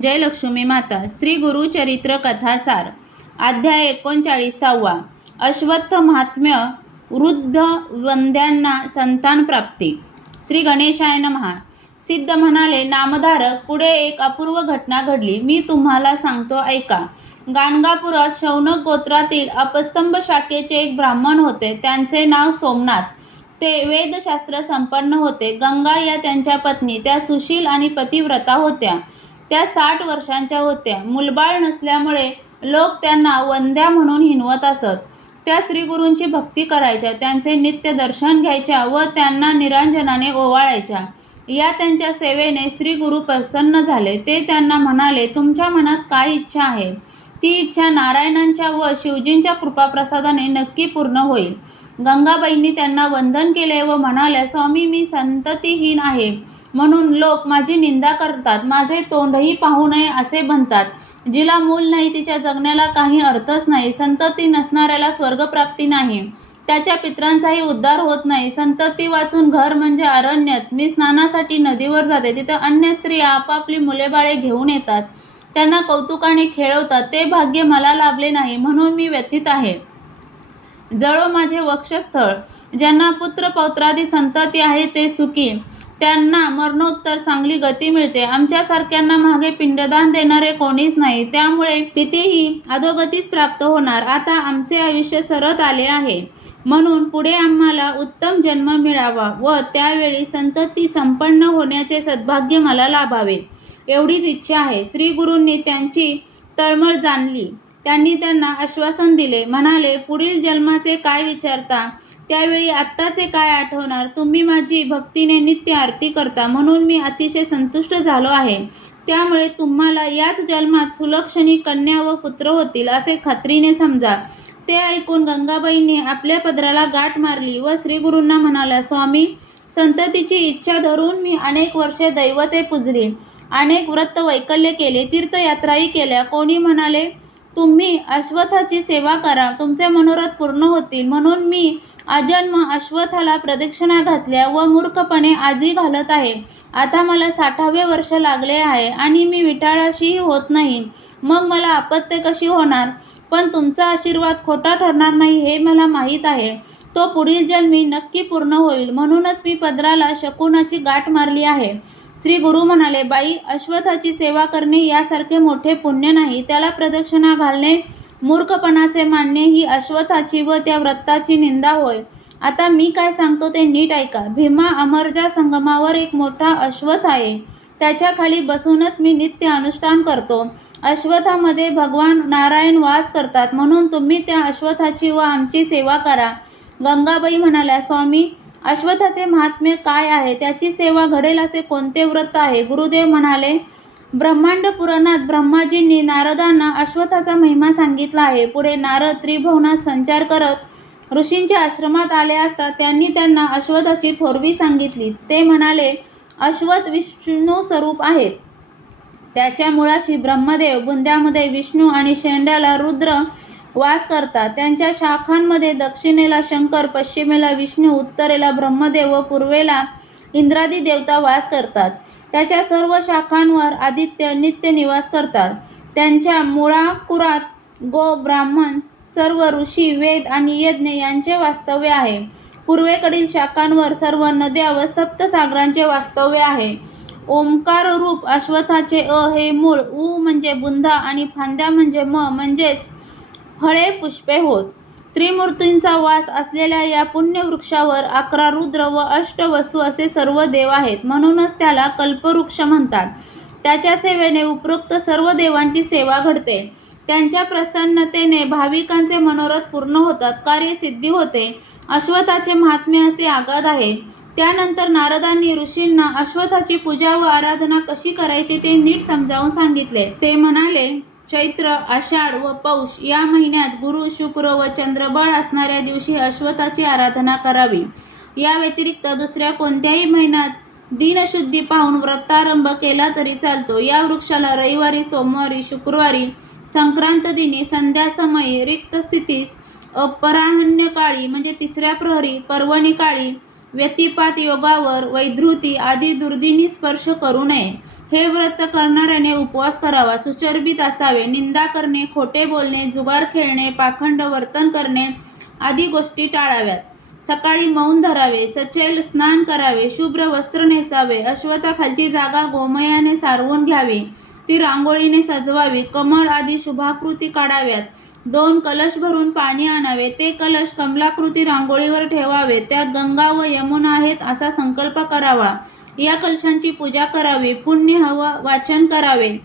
जय लक्ष्मी माता. श्री गुरुचरित्र कथासार अध्याय 39. अश्वत्थ महात्म्य. वृद्ध वंद्यांना संतान प्राप्ती. श्री गणेशाय नमः. सिद्ध म्हणाले, नामधारक, पुढे एक अपूर्व घटना घडली. मी तुम्हाला सांगतो, ऐका. गाणगापुरात शौनक गोत्रातील अपस्तंभ शाखेचे एक ब्राह्मण होते. त्यांचे नाव सोमनाथ. ते वेदशास्त्र संपन्न होते. गंगा या त्यांच्या पत्नी. त्या सुशील आणि पतिव्रता होत्या. त्या 60 वर्षांच्या होत्या. मुलबाळ नसल्यामुळे लोक त्यांना वंद्या म्हणून हिणवत असत. त्या श्रीगुरूंची भक्ती करायच्या, त्यांचे नित्य दर्शन घ्यायच्या व त्यांना निरांजनाने ओवाळायच्या. या त्यांच्या सेवेने श्रीगुरू प्रसन्न झाले. ते त्यांना म्हणाले, तुमच्या मनात काय इच्छा आहे, ती इच्छा नारायणांच्या व शिवजींच्या कृपाप्रसादाने नक्की पूर्ण होईल. गंगाबाईंनी त्यांना वंदन केले व म्हणाल्या, स्वामी, मी संततीहीन आहे म्हणून लोक माझी निंदा करतात. माझे तोंडही पाहू नये असे म्हणतात. जिला मूल नाही तिच्या जगण्याला काही अर्थच नाही. संतती नसणाऱ्याला स्वर्गप्राप्ती नाही, त्याच्या पितरांचाही उद्धार होत नाही. संतती वाचून घर म्हणजे अरण्यच. मी स्नानासाठी नदीवर जाते, तिथे अन्य स्त्रिया आपापली मुलेबाळे घेऊन येतात, त्यांना कौतुकाने खेळवतात. ते भाग्य मला लाभले नाही म्हणून मी व्यथित आहे. जळो माझे वक्षस्थळ. ज्यांना पुत्र पौत्रादी संतती आहे ते सुखी, त्यांना मरणोत्तर चांगली गती मिळते. आमच्यासारख्यांना मागे पिंडदान देणारे कोणीच नाही, त्यामुळे तिथेही अधोगतीच प्राप्त होणार. आता आमचे आयुष्य सरत आले आहे, म्हणून पुढे आम्हाला उत्तम जन्म मिळावा व त्यावेळी संतती संपन्न होण्याचे सद्भाग्य मला लाभावे, एवढीच इच्छा आहे. श्रीगुरूंनी त्यांची तळमळ जाणली. त्यांनी त्यांना आश्वासन दिले. म्हणाले, पुढील जन्माचे काय विचारता, त्यावेळी आत्ताचे काय आठवणार. तुम्ही माझी भक्तीने नित्य आरती करता म्हणून मी अतिशय संतुष्ट झालो आहे. त्यामुळे तुम्हाला याच जन्मात सुलक्षणी कन्या व पुत्र होतील असे खात्रीने समजा. ते ऐकून गंगाबाईंनी आपल्या पदराला गाठ मारली व श्रीगुरूंना म्हणाल्या, स्वामी, संततीची इच्छा धरून मी अनेक वर्षे दैवते पूजली, अनेक व्रत वैकल्य केले, तीर्थयात्राही केल्या. कोणी म्हणाले, तुम्ही अश्वत्थाची सेवा करा, तुमचे मनोरथ पूर्ण होतील. म्हणून मी आजन्म अश्वत्थाला प्रदक्षिणा घातल्या व मूर्खपणे आजही घालत आहे. आता मला 60वे वर्ष लागले आहे आणि मी विटाळाशीही होत नाही. मग मला आपत्ती कशी होणार. पण तुमचा आशीर्वाद खोटा ठरणार नाही हे मला माहीत आहे. तो पुढील जन्मी नक्की पूर्ण होईल. म्हणूनच मी पदराला शकुनाची गाठ मारली आहे. श्री गुरु म्हणाले, बाई, अश्वत्थाची सेवा करणे यासारखे मोठे पुण्य नाही. त्याला प्रदक्षिणा घालणे मूर्खपणाचे मानणे ही अश्वत्थाची व त्या व्रताची निंदा होय. आता मी काय सांगतो ते नीट ऐका. भीमा अमरजा संगमावर एक मोठा अश्वत्थ आहे. त्याच्या खाली बसूनच मी नित्य अनुष्ठान करतो. अश्वत्थामध्ये भगवान नारायण वास करतात, म्हणून तुम्ही त्या अश्वत्थाची व आमची सेवा करा. गंगाबाई म्हणाल्या, स्वामी, अश्वत्थाचे महात्म्य काय आहे, त्याची सेवा घडेल असे कोणते व्रत आहे. गुरुदेव म्हणाले, ब्रह्मांड पुराणात ब्रह्माजींनी नारदांना अश्वत्थाचा महिमा सांगितला आहे. पुढे नारद त्रिभुवनात संचार करत ऋषींच्या आश्रमात आले असता त्यांनी त्यांना अश्वत्थाची थोरवी सांगितली. ते म्हणाले, अश्वत्थ विष्णू स्वरूप आहेत. त्याच्या मुळाशी ब्रह्मदेव, बुंद्यामध्ये विष्णू आणि शेंड्याला रुद्र वास करतात. त्यांच्या शाखांमध्ये दक्षिणेला शंकर, पश्चिमेला विष्णू, उत्तरेला ब्रह्मदेव व पूर्वेला इंद्रादी देवता वास करतात. त्याच्या सर्व शाखांवर आदित्य नित्य निवास करतात. त्यांच्या मुळाकुरात गो, ब्राह्मण, सर्व ऋषी, वेद आणि यज्ञ यांचे वास्तव्य आहे. पूर्वेकडील शाखांवर सर्व नद्या व सप्तसागरांचे वास्तव्य आहे. ओंकार रूप अश्वत्थाचे हे मूळ, उ म्हणजे बुंदा आणि फांद्या म्हणजे म्हणजेच फळे पुष्पे होत. त्रिमूर्तींचा वास असलेल्या या पुण्यवृक्षावर 11 रुद्र व 8 वसु असे सर्व देव आहेत. म्हणूनच त्याला कल्पवृक्ष म्हणतात. त्याच्या सेवेने उपरोक्त सर्व देवांची सेवा घडते. त्यांच्या प्रसन्नतेने भाविकांचे मनोरथ पूर्ण होतात, कार्यसिद्धी होते. अश्वत्थाचे महात्म्य असे आगाध आहे. त्यानंतर नारदांनी ऋषींना अश्वत्थाची पूजा व आराधना कशी करायची ते नीट समजावून सांगितले. ते म्हणाले, चैत्र, आषाढ व पौष या महिन्यात गुरु, शुक्र व चंद्रबळ असणाऱ्या दिवशी अश्वत्थाची आराधना करावी. या व्यतिरिक्त दुसऱ्या कोणत्याही महिन्यात दिनशुद्धी पाहून व्रतारंभ केला तरी चालतो. या वृक्षाला रविवारी, सोमवारी, शुक्रवारी, संक्रांत दिनी, संध्यासमयी, रिक्त स्थितीस, अपराह्नकाळी म्हणजे 3ऱ्या प्रहरी, पर्वणी काळी, व्यतिपात योगावर, वैधृती आदी दुर्दिनी स्पर्श करू नये. हे व्रत करणाऱ्याने उपवास करावा, सुचरबीत असावे, निंदा करणे, खोटे बोलणे, जुगार खेळणे, पाखंड वर्तन करणे आदी गोष्टी टाळाव्यात. सकाळी मौन धरावे, सचैल स्नान करावे, शुभ्र वस्त्र नेसावे, अश्वत्थाखालची जागा गोमयाने सारवून घ्यावी, ती रांगोळीने सजवावी, कमळ आदी शुभाकृती काढाव्यात, 2 कलश भरून पाणी आणावे, ते कलश कमलाकृती रांगोळीवर ठेवावे, त्यात गंगा व यमुना आहेत असा संकल्प करावा, या कलशांची पूजा करावी, पुण्य हवा वाचन करावे,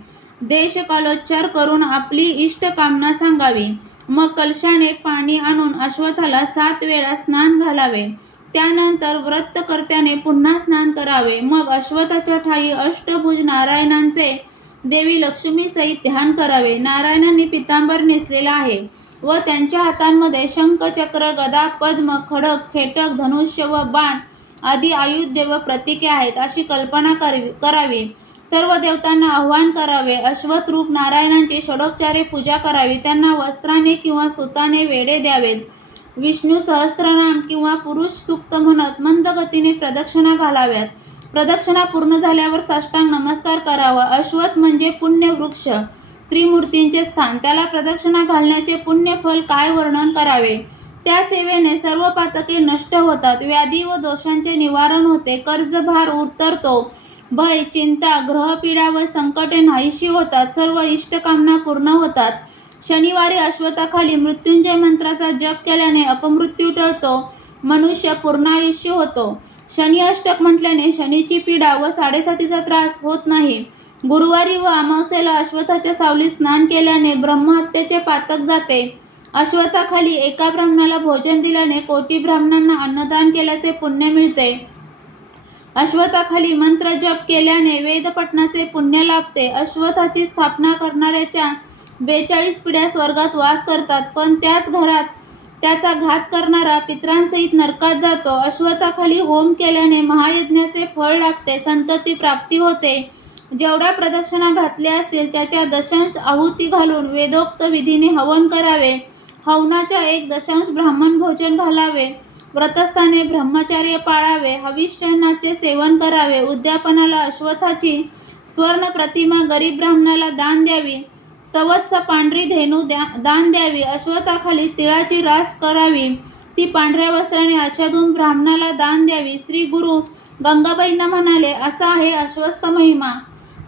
देशकालोच्चार करून आपली इष्टकामना सांगावी. मग कलशाने पाणी आणून अश्वत्थाला 7 वेळा स्नान घालावे. त्यानंतर व्रतकर्त्याने पुन्हा स्नान करावे. मग अश्वत्थाच्या ठायी अष्टभुज नारायणांचे देवी लक्ष्मीसहित ध्यान करावे. नारायणांनी पितांबर नेसलेला आहे व त्यांच्या हातांमध्ये शंख, चक्र, गदा, पद्म, खडक, खेटक, धनुष्य व बाण आदी आयुध व प्रतीके आहेत अशी कल्पना करावी. सर्व देवतांना आवाहन करावे. अश्वत्थरूप नारायणांची षडोपचारे पूजा करावी. त्यांना वस्त्राने किंवा सुताने वेढे द्यावेत. विष्णू सहस्त्रनाम किंवा पुरुष सूक्त म्हणत मंद गतीने प्रदक्षिणा घालाव्यात. प्रदक्षिणा पूर्ण झाल्यावर साष्टांग नमस्कार करावा. अश्वत्थ म्हणजे पुण्य वृक्ष, त्रिमूर्तींचे स्थान. त्याला प्रदक्षिणा घालण्याचे पुण्यफल काय वर्णन करावे. त्या सेवेने सर्व पातके नष्ट होतात, व्याधी व दोषांचे निवारण होते, कर्जभार उतरतो, भय, चिंता, ग्रहपीडा व संकटे नाहीशी होतात, सर्व इष्टकामना पूर्ण होतात. शनिवारी अश्वत्थाखाली मृत्युंजय मंत्राचा जप केल्याने अपमृत्यू टळतो, मनुष्य पूर्णायुष्य होतो. शनी अष्टक म्हटल्याने शनीची पीडा व साडेसातीचा त्रास होत नाही. गुरुवारी व अमावस्येला अश्वत्थाच्या सावलीत स्नान केल्याने ब्रह्महत्येचे पातक जाते. अश्वत्थाखाली एका ब्राह्मणाला भोजन दिल्याने कोटी ब्राह्मणांना अन्नदान केल्याचे पुण्य मिळते. अश्वत्थाखाली मंत्र जप केल्याने वेदपठणाचे पुण्य लाभते. अश्वत्थाची स्थापना करणाऱ्याच्या 42 पिढ्या स्वर्गात वास करतात, पण त्याच घरात त्याचा घात करणारा पितरांसहित नरकात जातो. अश्वत्थाखाली होम केल्याने महायज्ञाचे फळ लागते, संतती प्राप्ती होते. जेवढ्या प्रदक्षिणा घातल्या असतील त्याच्या दशांश आहुती घालून वेदोक्त विधीने हवन करावे. हवनाच्या 1/10 ब्राह्मण भोजन घालावे. व्रतस्थाने ब्रह्मचर्य पाळावे. हविष्यान्नाचे सेवन करावे. उद्यापनाला अश्वत्थाची स्वर्ण प्रतिमा गरीब ब्राह्मणाला दान द्यावी. सवत्स पांढरी धेनू दान द्यावी. अश्वत्थाखाली तिळाची रास करावी, ती पांढऱ्या वस्त्राने आच्छादून ब्राह्मणाला दान द्यावी. श्री गुरु गंगाबाईंना म्हणाले, असा आहे अश्वत्थ महिमा.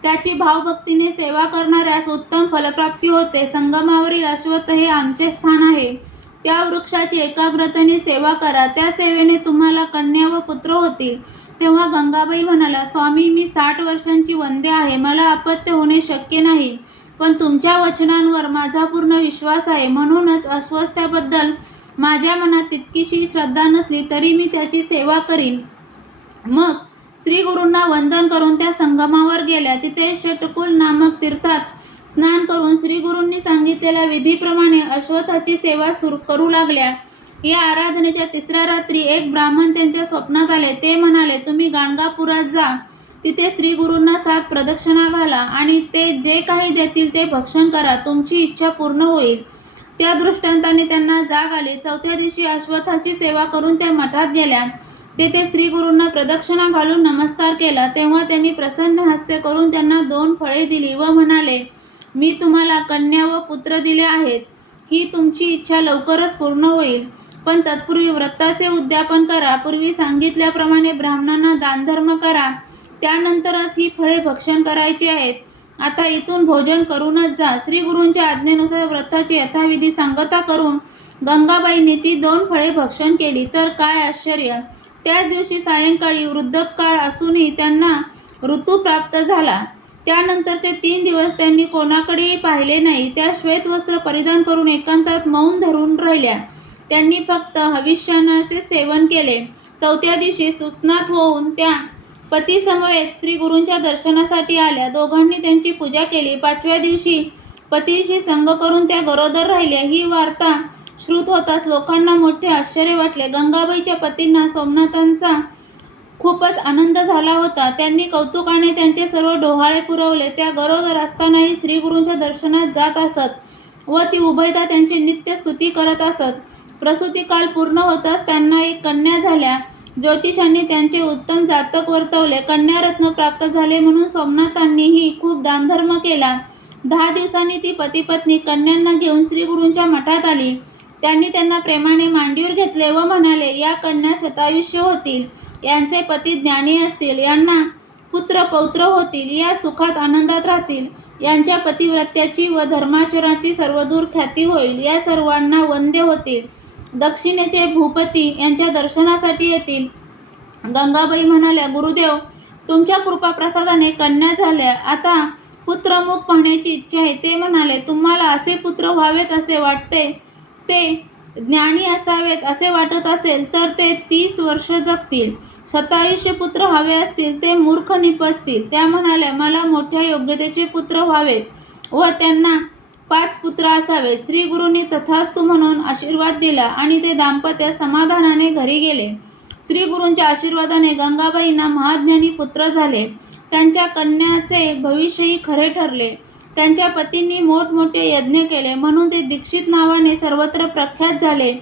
त्याची भावभक्तीने सेवा करणाऱ्यास उत्तम फलप्राप्ती होते. संगमावरील अश्वत्थ हे आमचे स्थान आहे. त्या वृक्षाची एकाग्रतेने सेवा करा, त्या सेवेने तुम्हाला कन्या व पुत्र होतील. तेव्हा गंगाबाई म्हणाल्या, स्वामी, मी 60 वर्षांची वंदे आहे, मला अपत्य होणे शक्य नाही, पण तुमच्या वचनांवर माझा पूर्ण विश्वास आहे, म्हणूनच अश्वत्थाबद्दल माझ्या मनात तितकीशी श्रद्धा नसली तरी मी त्याची सेवा करीन. मग श्री गुरूंना वंदन करून त्या संगमावर गेल्या. तिथे षटकुल नामक तीर्थात स्नान करून श्री गुरूंनी सांगितलेल्या विधीप्रमाणे अश्वत्थाची सेवा करू लागल्या. या आराधनेच्या 3ऱ्या रात्री एक ब्राह्मण त्यांच्या स्वप्नात आले. ते म्हणाले, तुम्ही गाणगापुरात जा, तिथे श्री गुरूंना 7 प्रदक्षिणा घाला आणि ते जे काही देतील ते भक्षण करा, तुमची इच्छा पूर्ण होईल. त्या दृष्टांताने त्यांना जाग आली. 4थ्या दिवशी अश्वत्थाची सेवा करून त्या मठात गेल्या. तेथे श्री गुरूंना प्रदक्षिणा घालून नमस्कार केला. तेव्हा त्यांनी प्रसन्न हास्य करून त्यांना 2 फळे दिली व म्हणाले, मी तुम्हाला कन्या व पुत्र दिले आहेत. ही तुमची इच्छा लवकरच पूर्ण होईल, पण तत्पूर्वी व्रताचे उद्यापन करा. पूर्वी सांगितल्याप्रमाणे ब्राह्मणांना दानधर्म करा, त्यानंतरच ही फळे भक्षण करायची आहेत. आता इथून भोजन करूनच जा. श्री गुरूंच्या आज्ञेनुसार व्रताची यथाविधी सांगता करून गंगाबाईंनी ती 2 फळे भक्षण केली. तर काय आश्चर्य! त्याच दिवशी सायंकाळी वृद्धकाळ असूनही त्यांना ऋतू प्राप्त झाला. त्यानंतरचे 3 दिवस त्यांनी कोणाकडेही पाहिले नाही. त्या श्वेतवस्त्र परिधान करून एकांतात मौन धरून राहिल्या. त्यांनी फक्त हविष्यान्नाचे सेवन केले. 4थ्या दिवशी सुस्नात होऊन त्या पतीसमवेत श्री गुरूंच्या दर्शनासाठी आल्या. दोघांनी त्यांची पूजा केली. 5व्या दिवशी पतीशी संग करून त्या गरोदर राहिल्या. ही वार्ता श्रुत होताच लोकांना मोठे आश्चर्य वाटले. गंगाबाईच्या पतींना सोमनाथांचा खूपच आनंद झाला होता. त्यांनी कौतुकाने त्यांचे सर्व डोहाळे पुरवले. त्या गरोदर असतानाही श्री गुरूंच्या दर्शनात जात असत व ती उभयता त्यांची नित्य स्तुती करत असत. प्रसूतिकाल पूर्ण होताच त्यांना एक कन्या झाल्या. ज्योतिषांनी त्यांचे उत्तम जातक वर्तवले. कन्यारत्न प्राप्त झाले म्हणून सोमनाथांनीही खूप दानधर्म केला. 10 दिवसांनी ती पतिपत्नी कन्यांना घेऊन श्रीगुरूंच्या मठात आली. त्यांनी त्यांना प्रेमाने मांडीवर घेतले व म्हणाले, या कन्या शतायुष्य होतील, यांचे पती ज्ञानी असतील, यांना पुत्र पौत्र होतील, या सुखात आनंदात राहतील, यांच्या पतिव्रत्याची व धर्माचरणाची सर्वदूर ख्याती होईल, या सर्वांना वंद्य होतील, दक्षिणेचे भूपती यांच्या दर्शनासाठी येतील. गंगाबाई म्हणाल्या, गुरुदेव, तुमच्या कृपाप्रसादाने कन्या झाल्या, आता पुत्रमुख पाहण्याची इच्छा आहे. ते म्हणाले, तुम्हाला असे पुत्र व्हावेत असे वाटते, ते ज्ञानी असावेत असे वाटत असेल तर ते 30 वर्ष जगतील. शतायुष्य पुत्र हवे असतील ते मूर्ख निपजतील. त्या म्हणाल्या, मला मोठ्या योग्यतेचे पुत्र व्हावेत व त्यांना 5 पुत्र असावेत. श्रीगुरूंनी तथास्तु म्हणून आशीर्वाद दिला आणि ते दाम्पत्य समाधानाने घरी गेले. श्रीगुरूंच्या आशीर्वादाने गंगाबाईंना महाज्ञानी पुत्र झाले. त्यांच्या कन्याचे भविष्यही खरे ठरले. त्यांच्या पतींनी मोठमोठे यज्ञ केले म्हणून ते दीक्षित नावाने सर्वत्र प्रख्यात झाले.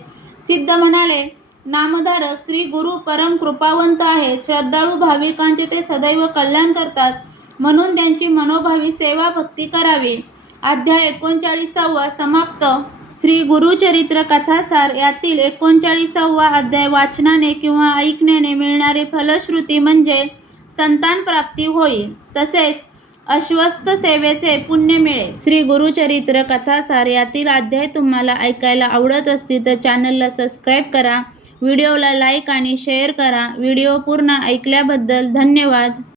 सिद्ध म्हणाले, नामधारक श्री गुरु परम कृपावंत आहेत. श्रद्धाळू भाविकांचे ते सदैव कल्याण करतात, म्हणून त्यांची मनोभावी सेवा भक्ती करावी. अध्याय 39 समाप्त. श्री गुरुचरित्र कथासार यातील 39वा अध्याय वाचनाने किंवा ऐकण्याने मिळणारे फलश्रुती म्हणजे संतान प्राप्ती होईल, तसेच अश्वस्थ सेवेचे पुण्य मिळेल. श्री गुरुचरित्र कथासार यातील अध्याय तुम्हाला ऐकायला आवडत असतील तर चॅनलला सबस्क्राईब करा, व्हिडिओला लाईक आणि शेअर करा. व्हिडिओ पूर्ण ऐकल्याबद्दल धन्यवाद.